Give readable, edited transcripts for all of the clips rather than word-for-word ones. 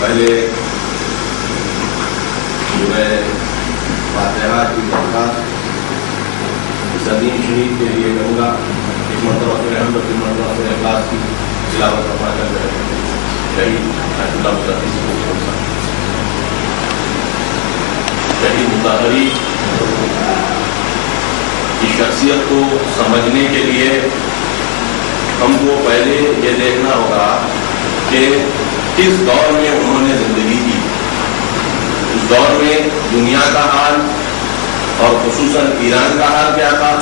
پہلے سورہ فاتحہ کی درخواست عظیم شریف کے لیے کروں گا. ایک مرتبہ سے رحمت اور تین مرتبہ سے اخلاص کی تلاوت فرما کر شہید اللہ مصطفی شہید مطہری کی شخصیت کو سمجھنے کے لیے ہم کو پہلے یہ دیکھنا ہوگا کہ کس دور میں انہوں نے زندگی کی. اس دور میں دنیا کا حال اور خصوصاً ایران کا حال کیا تھا.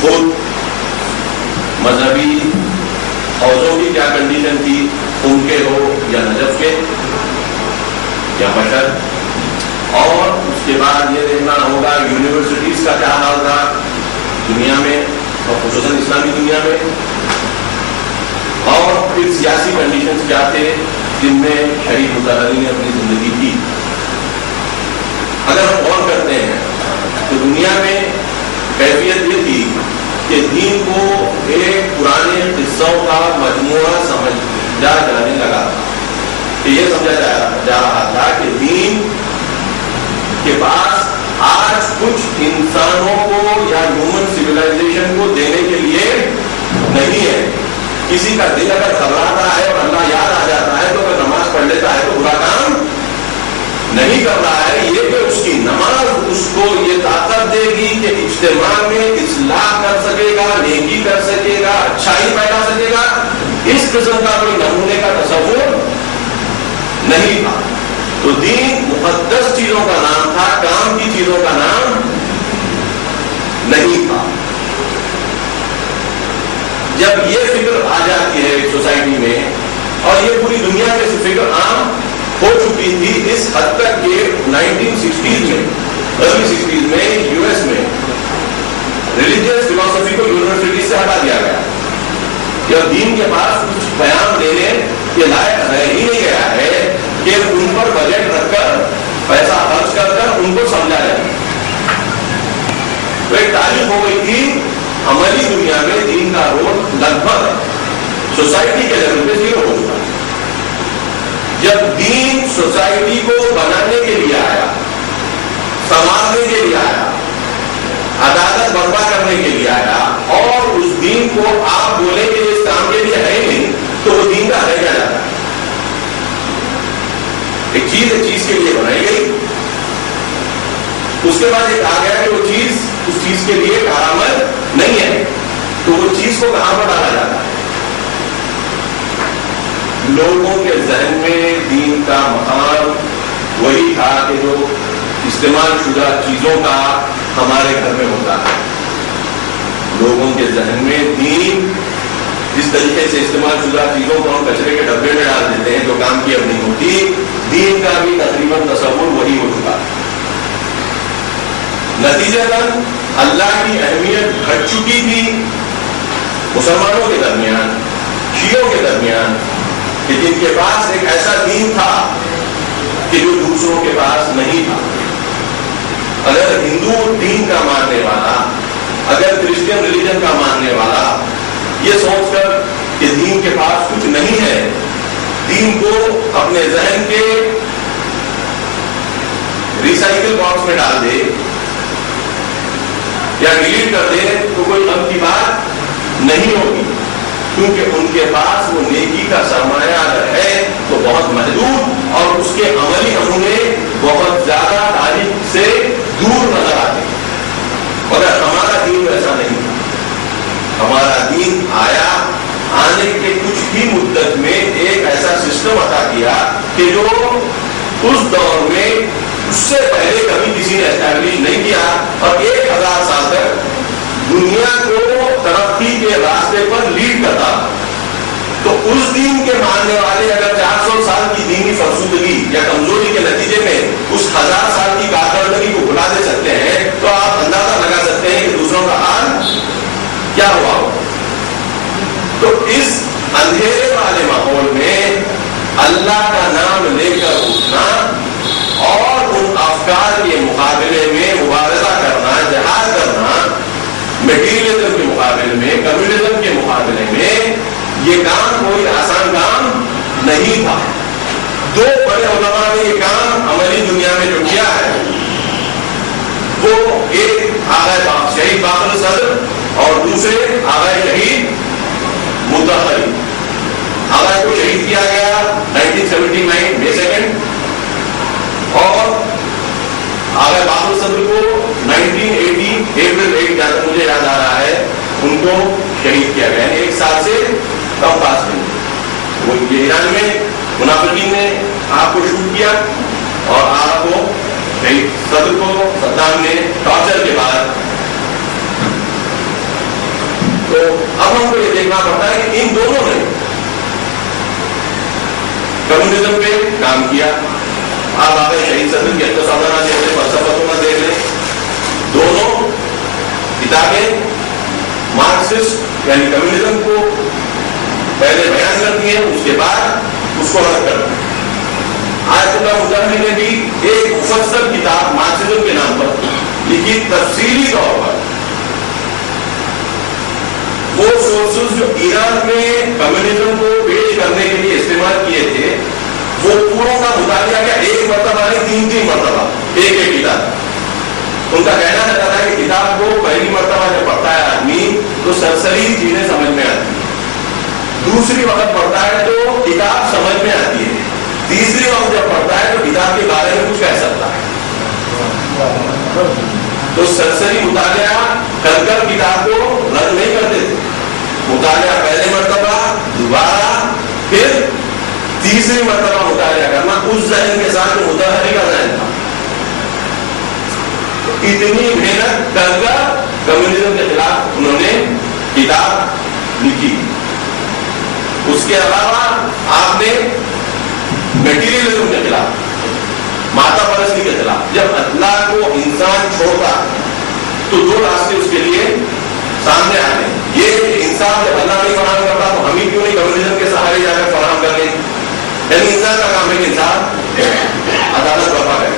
خود مذہبی حوضوں کی کیا کنڈیشن تھی, ان کے ہو یا نجف کے یا مشرق. اور اس کے بعد یہ دیکھنا ہوگا یونیورسٹیز کا کیا حال تھا دنیا میں اور خصوصاً اسلامی دنیا میں. اور پھر سیاسی کنڈیشنز کیا تھے جن میں شہید مطہری نے اپنی زندگی کی. اگر ہم غور کرتے ہیں تو دنیا میں کیفیت یہ تھی کہ دین کو ایک پرانے قصوں کا مجموعہ سمجھا جانے لگا تھا. کہ یہ سمجھا جا رہا تھا کہ دین کے پاس آج کچھ انسانوں کو یا ہیومن سویلائزیشن کو دینے کے لیے نہیں ہے. کسی کا دل اگر گھبراتا ہے اور اللہ یاد آ جاتا ہے تو اگر نماز پڑھ لیتا ہے تو برا کام نہیں کر رہا ہے. یہ کہ اس کی نماز اس کو یہ طاقت دے گی کہ اجتماع میں اصلاح کر سکے گا, نیکی کر سکے گا, اچھائی پھیلا سکے گا. اس قسم کا کوئی نمونے کا تصور نہیں تھا. تو دین مقدس چیزوں کا نام تھا, کام کی چیزوں کا نام نہیں تھا. جب یہ فکر آ جاتی ہے ایک سوسائٹی میں, اور یہ پوری دنیا میں فکر عام ہو چکی تھی اس حد تک کہ 1960s میں ارلی 60s میں یو ایس میں ریلیجیس فلاسفی کو یونیورسٹی سے ہٹا دیا گیا. جب دین کے پاس کچھ پیام دینے کے لائق رہ ہی نہیں گیا ہے کہ ان پر بجٹ رکھ کر پیسہ خرچ کر ان کو سمجھا جائے. تو ایک تعریف ہو گئی تھی عملی دنیا میں دین کا رول لگ بھگ سوسائٹی کے لیول پہ زیرو ہو چکا. جب دین سوسائٹی کو بنانے کے لیے آیا, سنوارنے کے لیے آیا, عدالت برپا کرنے کے لیے آیا, اور اس دین کو آپ بولیں کہ اس کام کے لیے ہے نہیں, تو وہ دین کا رہ کیا جاتا ہے. ایک چیز کے لیے بنائی گئی, اس کے بعد یہ کہا گیا کہ وہ چیز اس چیز کے لیے کارآمد نہیں ہے, تو وہ چیز کو کہاں پر ڈالا جاتا ہے. لوگوں کے ذہن میں دین کا مقام وہی تھا کہ جو استعمال شدہ چیزوں کا ہمارے گھر میں ہوتا ہے. لوگوں کے ذہن میں دین جس طریقے سے استعمال شدہ چیزوں کو ہم کچرے کے ڈبے میں ڈال دیتے ہیں جو کام کی اب نہیں ہوتی, دین کا بھی تقریباً تصور وہی ہو چکا. نتیجتاً اللہ کی اہمیت گھٹ چکی تھی مسلمانوں کے درمیان, شیعوں کے درمیان, کہ جن کے پاس ایک ایسا دین تھا کہ جو دوسروں کے پاس نہیں تھا. اگر ہندو دین کا ماننے والا, اگر کرسچن ریلیجن کا ماننے والا یہ سوچ کر کہ دین کے پاس کچھ نہیں ہے, دین کو اپنے ذہن کے ریسائیکل باکس میں ڈال دے یا ڈیلیٹ کر دے, تو کوئی غم کی بات نہیں ہوگی. کیونکہ ان کے پاس وہ نیکی کا سرمایہ اگر ہے تو بہت محدود, اور اس کے عملی نمونے بہت زیادہ تاریخ سے دور نظر آتے ہیں. مگر ہمارا دین ایسا نہیں تھا. ہمارا دین آیا, آنے کے کچھ ہی مدت میں ایک ایسا سسٹم عطا کیا کہ جو اس دور میں اس سے پہلے کبھی کسی نے اسٹیبلش نہیں کیا, اور 1000 سال تک دنیا کو ترقی کے راستے پر لیڈ کرتا. تو اس دین کے ماننے والے اگر 400 سال کی دینی فرسودگی یا کمزوری کے نتیجے میں اس 1000 سال کی کارکردگی کو بھلا دے سکتے ہیں, تو آپ اندازہ لگا سکتے ہیں کہ دوسروں کا حال کیا ہوا ہو. تو اس اندھیرے والے ماحول میں اللہ کا نام لے کر اٹھنا اور ان افکار کے مقابلے میں مبارزہ کرنا, جہاد کرنا, میٹیریلزم کے مقابلے میں, کمیونزم کے مقابلے میں یہ کام کوئی آسان کام نہیں تھا. دو بڑے علماء نے یہ کام عملی دنیا میں جو کیا ہے وہ ایک آغا شہید باقر صدر اور دوسرے آغا شہید مطہری. آغا کو شہید کیا گیا 1979 مئی 2 اور آغا باقر صدر کو 1980 اپریل 8 جہاں تک مجھے یاد آ رہا ہے ان کو شہید کیا گیا. ایک سال سے کم فاصلے میں وہ ایران میں منافقین نے آپ کو شوٹ کیا اور آپ کو صدر کو صدام نے ٹارچر کے بعد. تو اب ہم کو یہ دیکھنا پڑتا ہے کہ ان دونوں نے کمیونزم پہ کام کیا. آپ آگے شہید صدر کی اقتصادانہ سے فلسفتوں میں دیکھ لیں. دونوں کتابیں مارکسسٹ یعنی کمیونزم کو پہلے بیان کرتی ہیں, اس کے بعد اس کو رد کرتی ہیں. آیت اللہ مطہری نے بھی ایک مفصل کتاب مارکسزم کے نام پر لکھی, تفصیلی طور پر وہ سورسز جو ایران میں کمیونزم کو پیش کرنے کے لیے استعمال کیے تھے وہ پوروں کا مطالعہ کیا ایک مرتبہ نہیں 3 مرتبہ ایک کتاب. ان کا کہنا رہتا ہے کہ کتاب کو پہلی مرتبہ جب پڑھتا ہے آدمی تو سرسری چیزیں سمجھ میں آتی ہیں, دوسری وقت پڑھتا ہے تو کتاب سمجھ میں آتی ہے, تیسری وقت جب پڑھتا ہے تو کتاب کے بارے میں کچھ کہہ سکتا ہے. تو سرسری مطالعہ کر کر کتاب کو رد نہیں کرتے تھے. مطالعہ پہلے مرتبہ دوبارہ پھر تیسری مرتبہ مطالعہ کرنا اس ذہن کے ساتھ جو مطہری کا ذہن تھا. اتنی محنت کر کر کمیونزم کے خلاف انہوں نے کتاب لکھی. اس کے علاوہ آپ نے میٹیریلزم کے خلاف, مادہ پرستی کے خلاف, جب اللہ کو انسان چھوڑتا تو 2 راستے اس کے لیے سامنے آتے ہیں. یہ کہ انسان جب اللہ نہیں فراہم کرتا تو ہم ہی کیوں نہیں کمیونزم کے سہارے جا کر فراہم کر لیں. یعنی انسان کا کام ہے کہ انسان عدالت برپا کرے,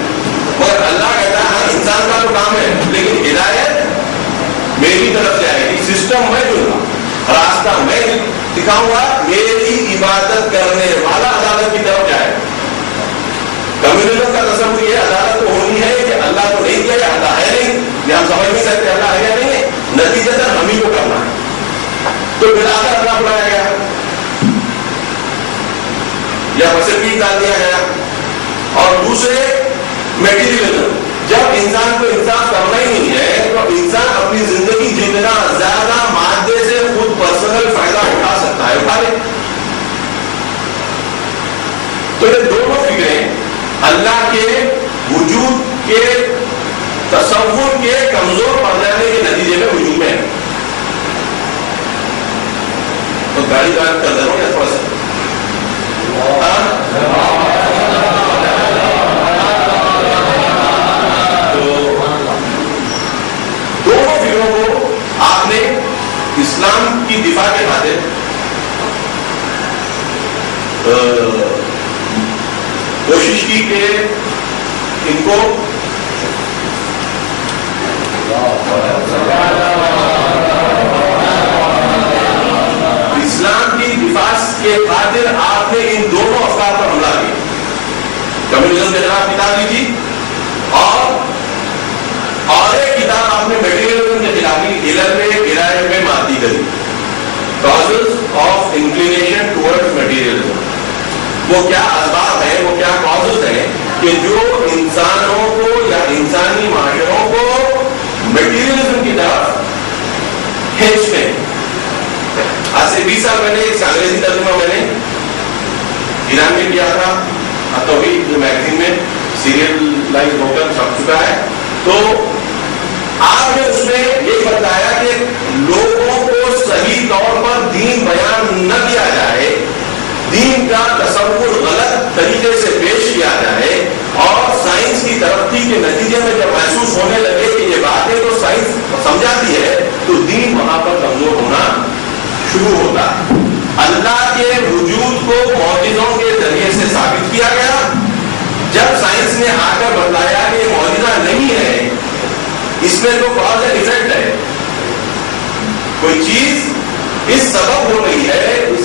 مگر اللہ کہتا ہے انسان کا تو کام ہے لیکن ہدایت میری طرف سے آئے گی, سسٹم میں چنوں گا, راستہ میں دکھاؤں گا, میری عبادت کرنے والا عدالت کی طرف جائے. کمیونزم کا تصور یہ عدالت تو ہونی ہے کہ اللہ کو نہیں کیا, اللہ ہے نہیں, یہ ہم سمجھ نہیں سکتے اللہ ہے یا نہیں ہے, نتیجہ ہم ہی کو کرنا ہے. تو بلا کر اللہ بلایا گیا یا مسجد ڈال دیا گیا. اور دوسرے میٹیریلزم, جب انسان کو انصاف کرنا ہی نہیں ہے تو انسان اپنی زندگی جتنا زیادہ مادے سے خود پرسنل فائدہ اٹھا سکتا ہے اٹھا لے. تو یہ دونوں فکریں اللہ کے وجود کے تصور کے کمزور پڑ جانے کے نتیجے میں وجود میں ہے. تو گاڑی گاڑی کر دے رہا ہوں تھوڑا سا دونوں فکروں کو آپ نے اسلام کی دفاع کے خاطر کوشش کی کہ ان کو اسلام کی دفاع کے خاطر آپ نے ان دونوں افکار پر حملہ کیا. کمیونزم کے خلاف کتاب لکھی اور ایک کتاب آپ نے میٹیریلزم کے خلاف علم میں گرائے میں ماتی کری, causes of inclination towards materialism. وہ کیا اسباب ہیں, وہ کیا کازز ہیں کہ جو انسانوں کو یا انسانی معاشروں کو میٹیریلزم کی طرف کھینچتے ہیں. آج سے 20 سال پہلے ایک انگریزی ترجمہ میں نے ایران میں کیا تھا, توحید جو میگزین میں سیریل لائز ہو کر چھپ چکا ہے. تو آپ نے اس میں یہ بتایا کہ لوگوں کو صحیح طور پر دین بیان نہ کیا جائے, دین کا تصور غلط طریقے سے پیش کیا جائے, اور سائنس کی ترقی کے نتیجے میں جب محسوس ہونے لگے کہ یہ باتیں تو سائنس سمجھاتی ہے تو دین وہاں پر کمزور ہونا شروع ہوتا ہے. اللہ کے وجود کو معجزوں کے ذریعے سے ثابت کیا گیا. جب سائنس نے آ کر بتلایا کہ یہ معجزہ نہیں ہے, اس میں تو کاز اینڈ ایفیکٹ ہے, کوئی چیز اس سبب ہو رہی ہے, اس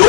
2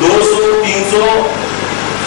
200-300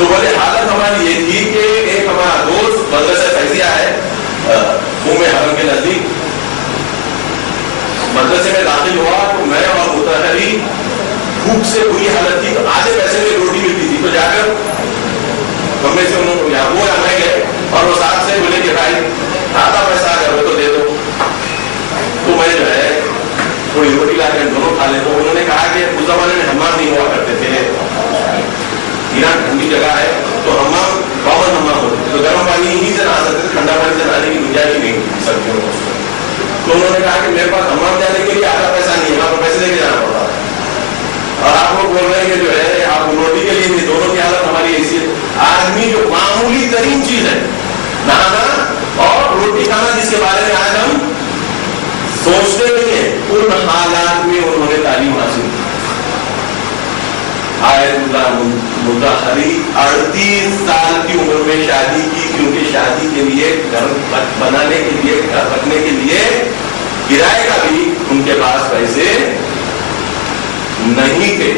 تو بولے حالت ہماری یہ تھی کہ ایک ہمارا دوست مدرسہ فیضیہ ہے حرم کے نزدیک، مدرسے میں داخل ہوا تو میں اور متحری بھوک سے بری حالت تھی، تو آدھے پیسے میں روٹی ملتی تھی، تو جا کر ہم میں سے وہ ہمیں گئے اور وہ ساتھ سے بولے کہ بھائی آدھا پیسہ اگر ہو تو دے دو، تو میں جو ہے تھوڑی روٹی لا کر دونوں کھا لے. تو انہوں نے کہا کہ اس زمانے میں حمام نہیں ہوا کرتے تھے، ایران ٹھنڈی جگہ ہے تو حمام کامن حمام ہوتے تھے، تو گرم پانی ہی سے نہا سکتے تھے، ٹھنڈا پانی سے نہانے کی گنجائش نہیں ہوتی سردیوں میں. تو انہوں نے کہا کہ میرے پاس حمام جانے کے لیے آدھا پیسہ نہیں ہے، وہاں پر پیسے لے کے جانا پڑتا ہے، اور آپ لوگ بول رہے ہیں کہ جو ہے آپ روٹی کے لیے بھی. دونوں کی حالت ہماری ایسی ہے. آدمی جو معمولی ترین چیز ہے نہانا اور روٹی کھانا، جس کے بارے میں آج ہم سوچتے نہیں ہیں، ان حالات میں انہوں نے تعلیم حاصل کی. آیت اللہ مطہری 38 سال کی عمر میں شادی کی، کیونکہ شادی کے لیے گھر بنانے کے لیے، گھر رکھنے کے لیے کرائے کا بھی ان کے پاس پیسے نہیں تھے.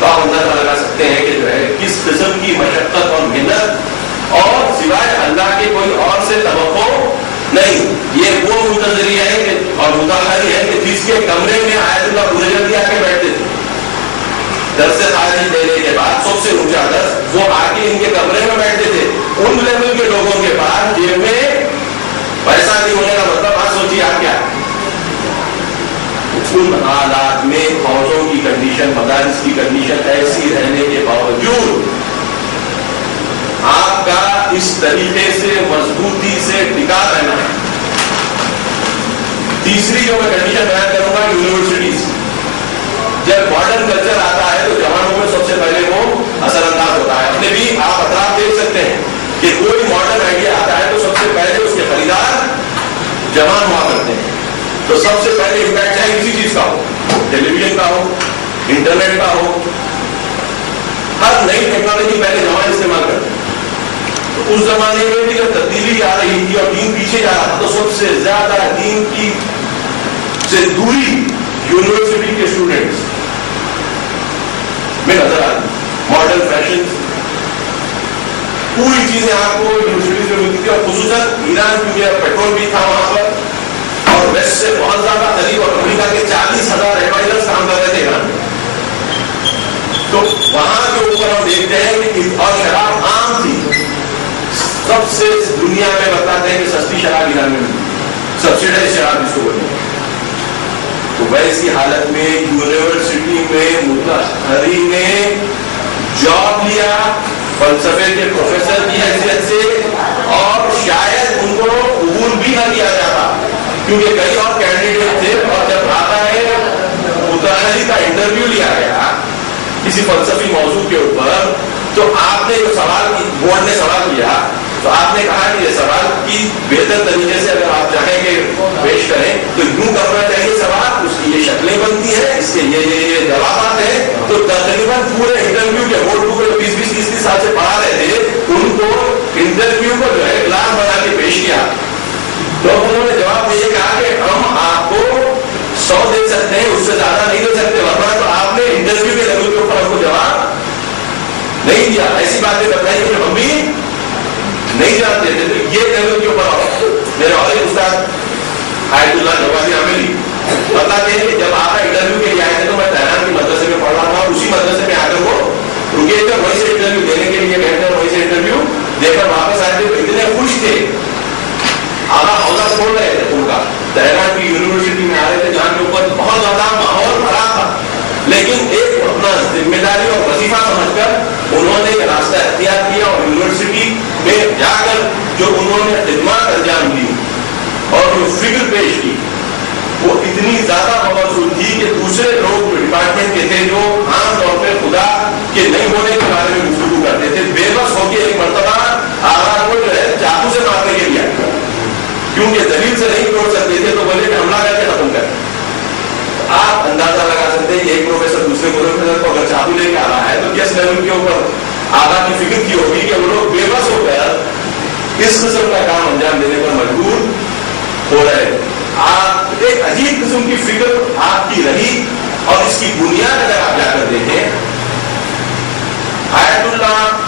تو آپ اندازہ لگا سکتے ہیں کہ جو ہے کس قسم کی مشقت اور محنت، اور سوائے اللہ کے کوئی اور سے توقع نہیں. یہ وہ منتظری ہے کہ اور مطالعہ ہے کہ جس کے کمرے میں آیت اللہ بزرگ آ کے بیٹھتے تھے درس خارج دینے کے بعد، سب سے اونچا درس، وہ آ کے ان کے کمرے میں بیٹھتے تھے. ان لیول کے لوگوں کے پاس جیب میں پیسہ نہیں ہونے کا مطلب آپ سوچیے آپ کیا. ان حالات میں فوجوں کی کنڈیشن، مدارس کی کنڈیشن ایسی رہنے کے باوجود آپ کا اس طریقے سے مضبوطی سے ٹکا رہنا ہے. تیسری جو میں کنڈیشن بیان کروں گا، یونیورسٹیز. جب ماڈرن کلچر آتا ہے تو جوانوں میں سب سے پہلے وہ اثر انداز ہوتا ہے. اپنے بھی آپ اطراف دیکھ سکتے ہیں کہ کوئی ماڈرن آئیڈیا آتا ہے تو سب سے پہلے اس کے خریدار جوان ہوا کرتے ہیں. تو سب سے پہلے امپیکٹ چاہے کسی چیز کا ہو، ٹیلی ویژن کا ہو، انٹرنیٹ کا ہو، ہر نئی ٹیکنالوجی پہلے جوان استعمال کرتے ہیں. تو اس زمانے میں بھی جب تبدیلی آ رہی تھی اور دین پیچھے جا رہا تو سب سے زیادہ دین کی سے دوری یونیورسٹی کے اسٹوڈنٹس میں نظر آتی. ماڈرن فیشن پوری چیزیں آپ کو یونیورسٹیز میں ملتی تھی، اور خصوصاً ایران کیونکہ پیٹرول بھی تھا وہاں پر، اور ویسٹ سے بہت زیادہ قریب، اور امریکہ کے 40,000 ایڈوائزرز کام کر رہے تھے ایران میں. تو وہاں کے اوپر ہم دیکھتے ہیں کہ اور شراب عام تھی. سب سے دنیا میں بتاتے ہیں کہ سستی شراب ایران میں ملتی، سبسڈائز شراب جس کو بولتے ہیں. تو ویسی حالت میں یونیورسٹی میں مطہری نے جاب لیا فلسفے کے پروفیسر کی حیثیت سے، اور شاید ان کو قبول بھی نہ کیا جاتا کیونکہ کئی اور کینڈیڈیٹ تھے. اور جب آتا ہے مطہری کا انٹرویو لیا گیا کسی فلسفی موضوع کے اوپر، تو آپ نے جو سوال بورڈ نے سوال کیا تو آپ نے کہا کہ یہ سوال کی بہتر طریقے سے اگر آپ چاہیں کہ پیش کریں تو یوں کرنا چاہیے سوال، اس کی یہ شکلیں بنتی ہیں، اس کے یہ جوابات ہیں. تو تقریباً پورے انٹرویو کے بورڈ کو 20-30 سال سے پڑھا رہے تھے، ان کو انٹرویو کو جو ہے کلاس بنا کے پیش کیا. تو انہوں نے جواب یہ کہا کہ ہم آپ کو 100 دے سکتے ہیں، اس سے زیادہ نہیں دے سکتے، ورنہ تو آپ نے انٹرویو کے لیول کے اوپر ہم کو جواب نہیں دیا. ایسی باتیں بتائی کہ ہم بھی نہیں جانتے تھے. تو یہ لیول کے اوپر میرے اور ایک استاد آیت اللہ جوادی عاملی بتاتے ہیں کہ جب آپ انٹرویو کے لیے آئے تھے تو میں تہران کے مدرسے میں پڑھ رہا تھا، اور اسی مدرسے میں آ کر وہ رکے تھے، وہیں سے انٹرویو دینے کے لیے گئے تھے، وہیں سے انٹرویو دے کر واپس آئے تھے. تو اتنے خوش تھے، آدھا حوضہ چھوڑ رہے تھے ان کا. تہران کی یونیورسٹی میں آ رہے تھے جہاں کے اوپر بہت زیادہ ماحول خراب تھا، لیکن ایک اپنا ذمہ داری اور وظیفہ سمجھ کر انہوں نے راستہ اختیار کیا، اور یونیورسٹی میں جا کر جو انہوں نے خدمات انجام دی اور جو فکر پیش کی وہ اتنی زیادہ مبذول تھی کہ دوسرے لوگ ڈپارٹمنٹ کے تھے جو عام طور پہ خدا کے نہیں ہونے کے بارے میں گفتگو کرتے تھے، بے بس ہو کے ایک مرتبہ آغاز کو جو ہے چاقو سے مارنے کے لیے آیا، کیونکہ دلیل سے نہیں توڑ سکتے تھے تو بولے کہ حملہ کر کے ختم کریں. آپ اندازہ لگا سکتے ہیں کہ ایک پروفیسر دوسرے پروفیسر کو اگر چاقو لے کے آ رہا ہے تو کس لیول کے اوپر آگاہ کی فکر کی ہوگی کہ وہ لوگ بے بس ہو کر اس قسم کا کام انجام دینے پر مجبور ہو رہے. آپ ایک عجیب قسم کی فکر آپ کی رہی، اور اس کی بنیاد اگر آپ جا کر دیکھیں آیت اللہ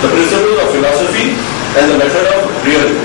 the principles of philosophy and the method of realism.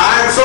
800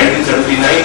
1979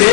6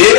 1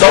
100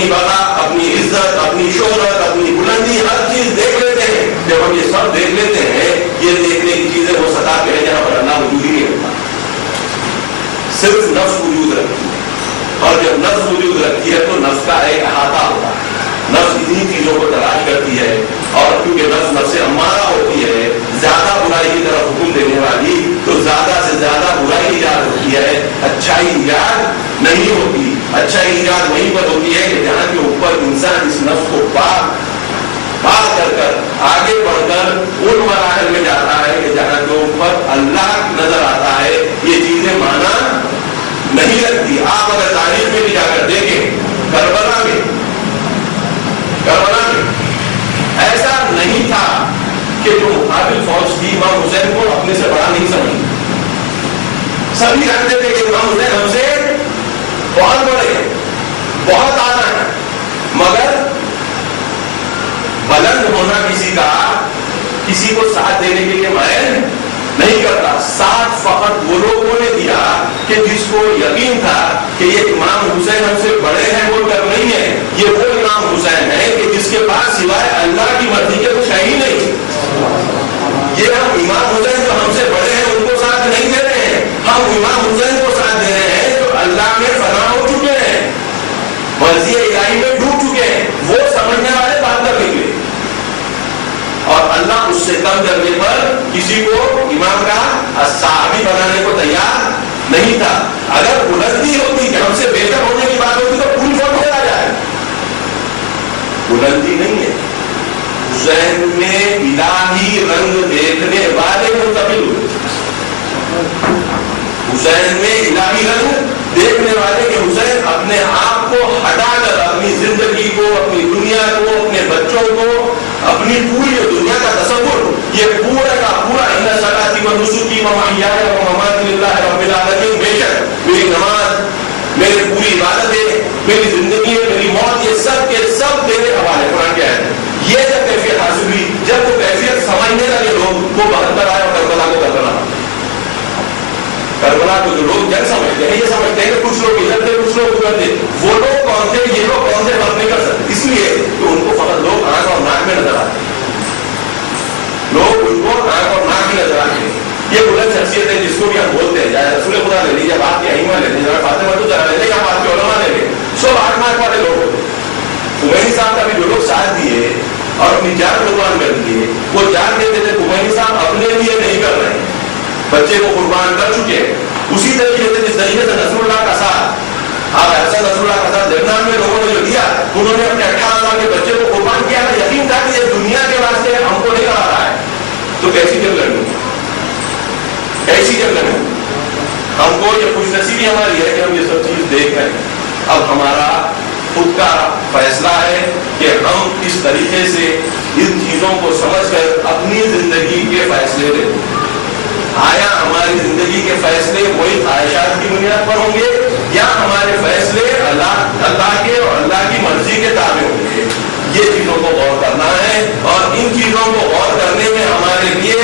اپنی بقا، اپنی عزت، اپنی شہرت، اپنی بلندی، ہر چیز دیکھ لیتے ہیں. جب ہم یہ سب دیکھ لیتے ہیں، یہ دیکھنے کی چیزیں وہ سطح پہ ہے جہاں پر اللہ وجود ہی نہیں رکھتا، صرف نفس وجود رکھتی ہے. اور جب نفس وجود رکھتی ہے تو نفس کا ایک احاطہ ہوتا ہے. نفس اتنی چیزوں کو تلاش کرتی ہے، اور کیونکہ نفس نفس امارہ ہوتی ہے، زیادہ برائی کی طرف حکم دینے والی، تو زیادہ سے زیادہ برائی ایجاد ہوتی ہے، اچھائی ایجاد نہیں ہوتی. اچھائی ایجاد وہیں پر ہوتی ہے کہ جہاں کے اوپر انسان اس نفس کو پار کر آگے بڑھ کر ان مراحل میں جاتا ہے کہ جہاں کے اوپر اللہ نظر آتا ہے. یہ چیزیں مانا نہیں لگتی. آپ اگر تاریخ میں بھی جا کر دیکھیں، کربلا میں ایسا نہیں تھا کہ جو مقابل فوج تھی امام حسین کو اپنے سے بڑا نہیں سمجھی. سبھی جانتے تھے کہ امام حسین ہم سے بہت بڑے ہیں، بہت اعلیٰ ہیں، مگر بلند ہونا کسی کو ساتھ دینے کے لیے مائل نہیں کرتا. ساتھ فقط وہ لوگوں نے دیا کہ جس کو یقین تھا کہ یہ امام حسین ہم سے بڑے ہیں، وہ کر نہیں ہے. یہ وہ امام حسین ہے کہ جس کے پاس سوائے اللہ کی مرضی کے کچھ ہے ہی نہیں. یہ ہم امام حسین جو ہم سے بڑے ہیں ان کو ساتھ نہیں دے رہے ہیں، ہم امام حسین کو ساتھ دے رہے ہیں جو اللہ میں فنا ہو چکے ہیں، مرضی الہی میں ڈوب چکے ہیں. وہ سمجھنے والے بات کر نکلے، اور اللہ اس سے کم کرنے پر کسی کو امام کا صحابی بنانے کو تیار نہیں تھا. اگر بلندی ہوتی کہ ہم سے بہتر ہونے کی بات ہوتی تو پوری فوج آ جائے. بلندی نہیں ہے. حسین میں الہی رنگ دیکھنے والے منتقل ہوئے. حسین میں الہی رنگ دیکھنے والے کہ حسین اپنے آپ کو ہٹا کر اپنی زندگی کو، اپنی دنیا کو، اپنے بچوں کو، اپنی پوری دنیا کا تصور، یہ پورا کا پورا ان صلاتی و نسکی و محیای و مماتی للہ رب العالمین، بے شک میری نماز، میری پوری عبادتیں، میری زندگی، میری موت، یہ سب کے سب تیرے حوالے. قرآن کیا ہے؟ یہ جب کیفیت حاصل ہوئی، جب وہ کیفیت سمجھنے لگے لوگ، وہ 72 آئے اور کربلا کو کربلا کو جو لوگ جنگ سمجھتے ہیں، یہ سمجھتے ہیں کہ کچھ لوگ ادھر تھے، کچھ لوگ ادھر تھے. وہ لوگ کون تھے، یہ لوگ کون تھے، فرق نہیں کر سکتے. اس لیے کہ ان کو فقط لوگ آنکھ اور ناک میں نظر آتے ہیں. لوگ ان کو آنکھ اور ناک میں نظر آتے ہیں. یہ بلند شخصیت ہے جس کو بھی ہم بولتے ہیں، چاہے رسول خدا لے لیجیے، آپ کے ائمہ لے لیجیے، فاطمہ تو ذرا لے لیجیے، آپ کے علماء لے لیجیے، سب آنکھ ناک والے لوگ ہوتے ہیں. خمینی صاحب کا بھی جو لوگ ساتھ دیے اور اپنی جان قربان کر دیے، وہ جان دیتے تھے خمینی صاحب اپنے لیے نہیں کر رہے ہیں، بچے کو قربان کر چکے ہیں. اسی طریقے سے جس طریقے سے نصر اللہ کا ساتھ، آپ ایسا نصر اللہ کا ساتھ لبنان میں لوگوں نے جو دیا، انہوں نے اپنے 18 سال کے بچے کو قربان کیا. یقین تھا کہ یہ دنیا کے واسطے ہم کو نہیں کرا رہا ہے، تو کیسی جنگ لڑنی، کیسی جنگ لڑنی. ہم کو یہ خوش نصیبی ہماری ہے کہ ہم یہ سب چیز دیکھ رہے ہیں. اب ہمارا خود کا فیصلہ ہے کہ ہم اس طریقے سے ان چیزوں کو سمجھ کر اپنی زندگی کے فیصلے لیں. آیا ہماری زندگی کے فیصلے وہی خواہشات کی بنیاد پر ہوں گے، یا ہمارے فیصلے اللہ کے اور اللہ کی مرضی کے تابع ہوں گے؟ یہ چیزوں کو غور کرنا ہے، اور ان چیزوں کو غور کرنے میں ہمارے لیے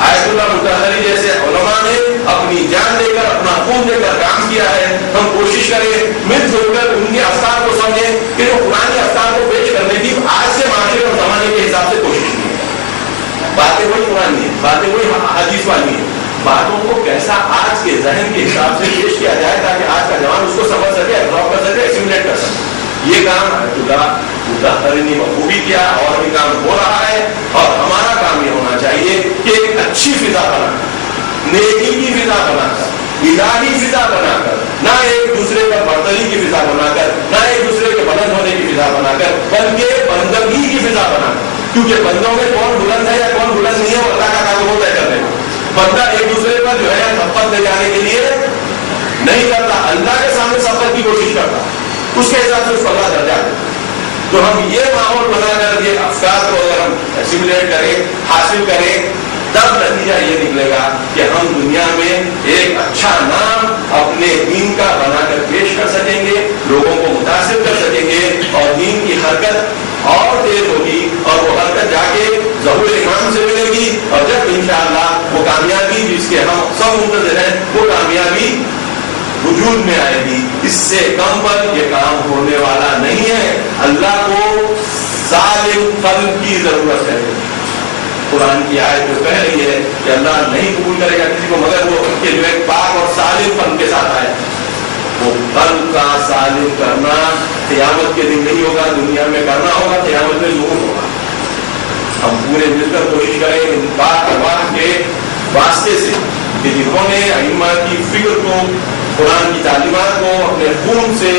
آیت اللہ مطہری جیسے علماء نے اپنی جان دے کر، اپنا خون دے کر کام کیا ہے. ہم کوشش کریں مل جل کر ان کے افکار کو سمجھیں کہ جو پرانے افکار کو پیش کرنے کی آج سے معاشرے اور زمانے کے حساب سے کوشش کی ہے. باتیں وہی قرآن ہیں، باتیں وہی حدیث والی ہیں. باتوں کو کیسا آج کے ذہن کے حساب سے پیش کیا جائے تاکہ آج کا جوان اس کو سمجھ سکے، ابزارو کر سکے، ایسیمیلیٹ کر سکے. یہ کام مطہری نے بخوبی کیا، اور بھی کام ہو رہا ہے. اور ہمارا کام یہ ہونا چاہیے کہ ایک اچھی فضا بنا کر، نیکی کی فضا بنا کر، الہی فضا بنا کر، نہ ایک دوسرے پر برتری کی فضا بنا کر، نہ ایک دوسرے کے بلند ہونے کی فضا بنا کر، بلکہ بندگی کی فضا بنا کر. کیونکہ بندوں میں کون بلند ہے یا کون بلند نہیں ہے وہ اللہ کا کام ہوتا ہے کرنے کا. بندہ ایک دوسرے پر جو ہے تھپت دے جانے کے لیے نہیں کرتا، اللہ کے سامنے سفر کی کوشش کرتا، اس کے حساب سے اس کو اللہ درجہ دیتا. تو ہم یہ ماحول بنا کر یہ افکار کو اگر ہم ایسیمیلیٹ کریں، حاصل کریں، تب نتیجہ یہ نکلے گا کہ ہم دنیا میں ایک اچھا نام اپنے دین کا بنا کر پیش کر سکیں گے، لوگوں کو متاثر کر سکیں گے، اور دین کی حرکت اور تیز ہوگی، اور وہ حرکت جا کے ظہور امام سے ملے گی. اور جب انشاءاللہ وہ کامیابی جس کے ہم سب منتظر ہیں، وہ کامیابی وجود میں آئے گی. اس سے کم پر یہ کام ہونے والا نہیں ہے. ضرورت ہے. قرآن کی آیت جو کہہ رہی ہے کہ اللہ نہیں قبول کرے گا کسی کو مگر وہ کہ جو ایک پاک اور سالم پن کے ساتھ آئے. وہ قلب کا سالم کرنا قیامت کے دن نہیں ہوگا, دنیا میں کرنا ہوگا, قیامت میں ضرور ہوگا. ہم پورے مل کر کوشش کریں ان پاک احوال کے واسطے سے کہ جنہوں نے ائمہ کی فکر کو, قرآن کی تعلیمات کو اپنے خون سے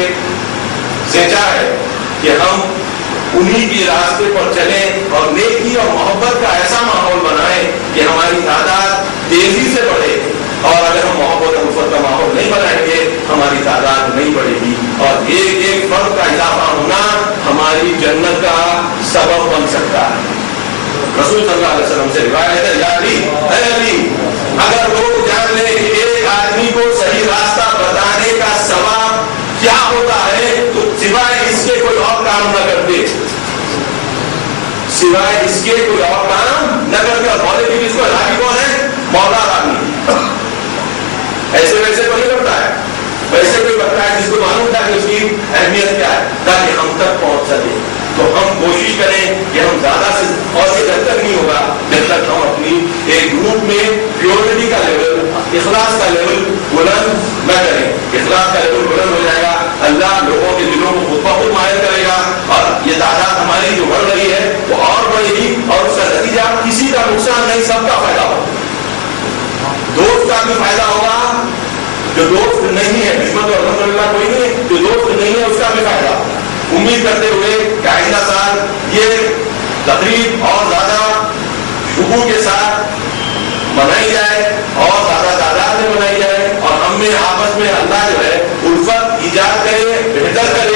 سینچا ہے, کہ ہم انہی کے راستے پر چلیں اور نیکی اور محبت کا ایسا ماحول بنائیں کہ ہماری تعداد تیزی سے بڑھے. اور اگر ہم محبت اور الفت کا ماحول نہیں بنائیں گے ہماری تعداد نہیں بڑھے گی, اور ایک ایک فرد کا اضافہ ہونا ہماری جنت کا سبب بن سکتا ہے. رسول صلی اللہ علیہ وسلم سے روایت ہے, یا علی, اے علی, اگر لوگ جان لیں کہ ایک آدمی کو صحیح راستہ بتانے کا ثواب کیا ہوتا ہے تو سوائے اس کے کوئی اور کام نہ کرتے, سوائے اس کے کوئی اور کام نہ کرتے. اور بولے کہ اس کو راضی کون ہے؟ مولا راضی. ایسے ویسے کوئی کرتا ہے, ویسے کوئی بتتا ہے جس کو معلوم تھا کہ اس کی اہمیت کیا ہے, تاکہ ہم تک پہنچ سکے. تو ہم کوشش کریں کہ ہم زیادہ سے, اور یہ جب تک نہیں ہوگا جب تک ہم اپنی ایک گروپ میں پیورٹی کا لیول, اخلاص کا لیول بلند نہ کریں. اخلاص کا لیول بلند ہو جائے گا, اللہ لوگوں کے دلوں کو خود بخود مائل کرے گا, اور یہ تعداد ہماری جو بڑھ رہی ہے وہ اور بڑھے گی, اور اس کا نتیجہ کسی کا نقصان نہیں, سب کا فائدہ ہوگا. دوست کا بھی فائدہ ہوگا, جو دوست نہیں ہے, دشمن تو الحمدللہ کوئی نہیں ہے, جو دوست نہیں ہے اس کا بھی فائدہ ہوگا. امید کرتے ہوئے کہ آئندہ سال یہ تقریب اور زیادہ شکوہ کے ساتھ منائی جائے, اور زیادہ تعداد میں منائی جائے, اور ہم میں آپس میں اللہ جو ہے الفت ایجاد کرے, بہتر کرے,